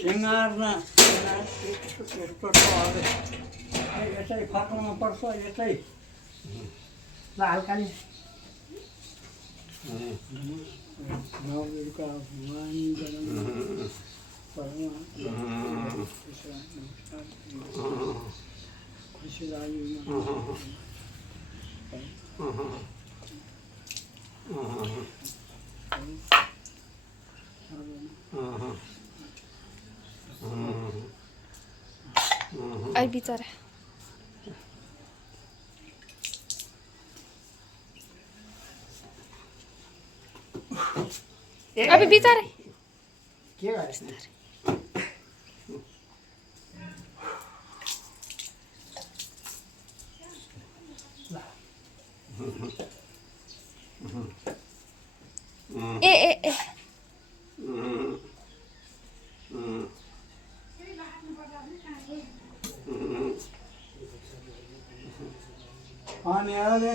सिँगार्न यसै फर्काउनु पर्छ यसै ल हल्का नि नवदुर्गा भवानी खुसी आई बिचारा अबे बिचारे के गरेस् ए ए ए पानी आयो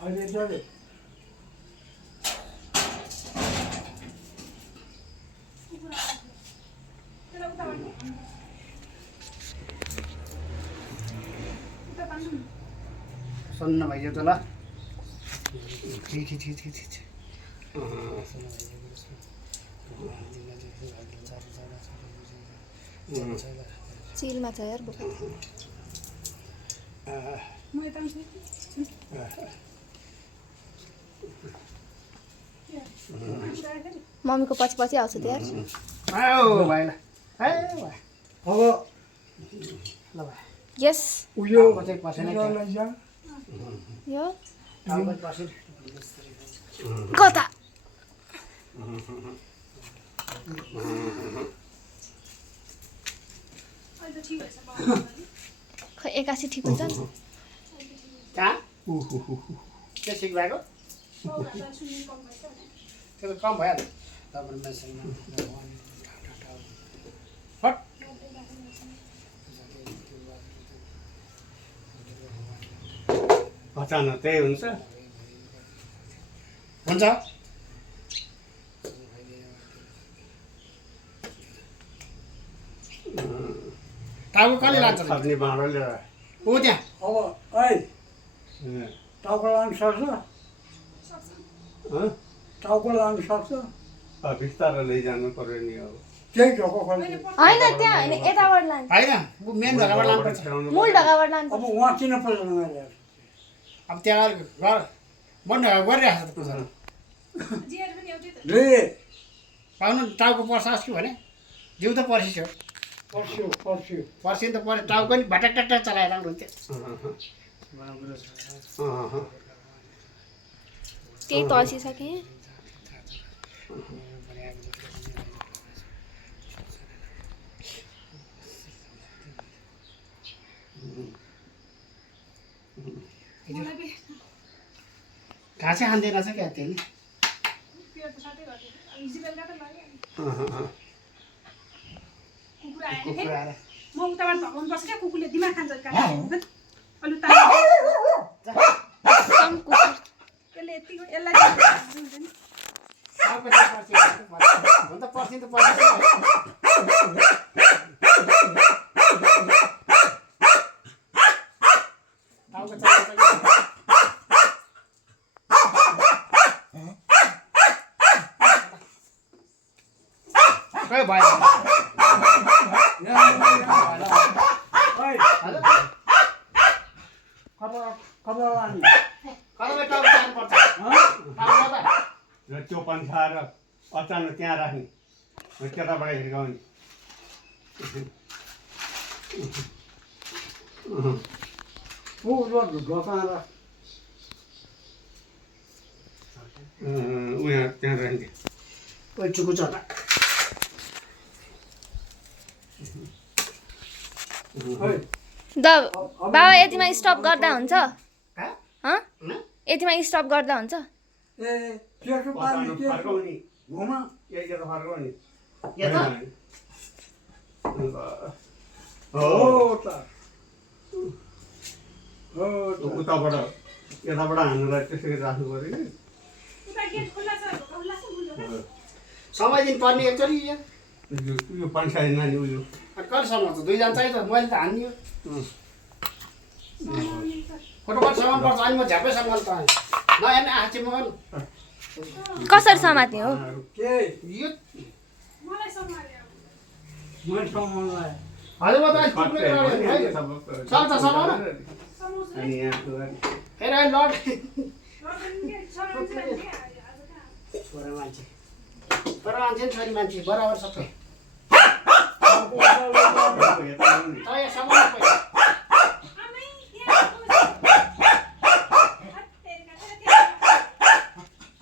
अहिले चले सुन्न भइयो त ल चिलमा छ यार बोका मम्मीको पछि पछि आउँछ त यार आऊ भाइला अब ल भाइ यस उयो कतै पसेन लैजा यो टाउको पसेन कता खै 81 ठिक हुन्छ नि कहाँ के सिक भएको त्यो त कम भयो हट अचानक त्यही हुन्छ हुन्छ टाउको कसले लान्छ थप्ने भाँडो लिएर ऊ त्यहाँ अब ऐ टाउको लानु सक्छ टाउको लानु सक्छ बिस्तारो लैजानु पर्यो नि अब त्यही ढोको खोल्छ हैन त्यहाँ हैन यताबाट लान्छ होइन ऊ मेन ढोकाबाट लानुपर्छ मूल ढोकाबाट लान्छ अब उहाँ किन पर्छ मैले अब त्यहाँ घर बन्द गरिरहेको छ त पुजारा ले पाउनु टाउको पर्छ अस्ति भने जिउ त पर्सियो पर्स्यो पर्स्यो पर्सियो त पर्यो टाउको नि भट्याक चलाएर हुन्थ्यो त्यही तर्सिसकेँ घाँसै खाँदैन रहेछ क्या त्यसले कुकुर आएर म उताबाट भगाउनु पर्छ क्या कुकुरले दिमाग खान्छ कम कुकुर यसले यतिको यसलाई टाउको चाहिँ पर्सियो हुन त पर्सिन त पर्छ टाउको चलाउँछ खै भयो कपडा लाने कहिले टाउको जानुपर्छ टाउको र त्यो पन्साएर अचानक त्यहाँ राख्ने केटाबाट हिर्काउने ढोका उहाँ त्यहाँ राख्ने ओइ चुकु चटा द बाबा यतिमा स्टप गर्दा हुन्छ यतिमा स्टप गर्दा हुन्छ ए त्यसो पानी के फर्काउने घुमा यता फर्काउने यता हो त हो उताबाट यताबाट हान्नुलाई त्यसरी राख्नु पऱ्यो कि उता गेट खुल्ला छ खुल्ला छ बुझ्यो समय दिन पर्ने एकचोटि यो यो पन्साली नानी उयो अनि कहिलेसम्म त 2 जना चाहियो त मैले त हान्ने हो फटोफट सामान पर्छ अनि म झ्यापैसँग त नहेर्ने आँखा चिम्मन कसरी समात्ने हो के यो मलाई सम्हाल्यो मैले समाउनलाई हजुर म त आज पुग्ने गराउने है चल्छ समाउन समोसा अनि यहाँ फेरि अहिले लड छोरा मान्छे छोरा मान्छे नि छोरी मान्छे बराबर सबै यता त यहाँ समाउनु पर्छ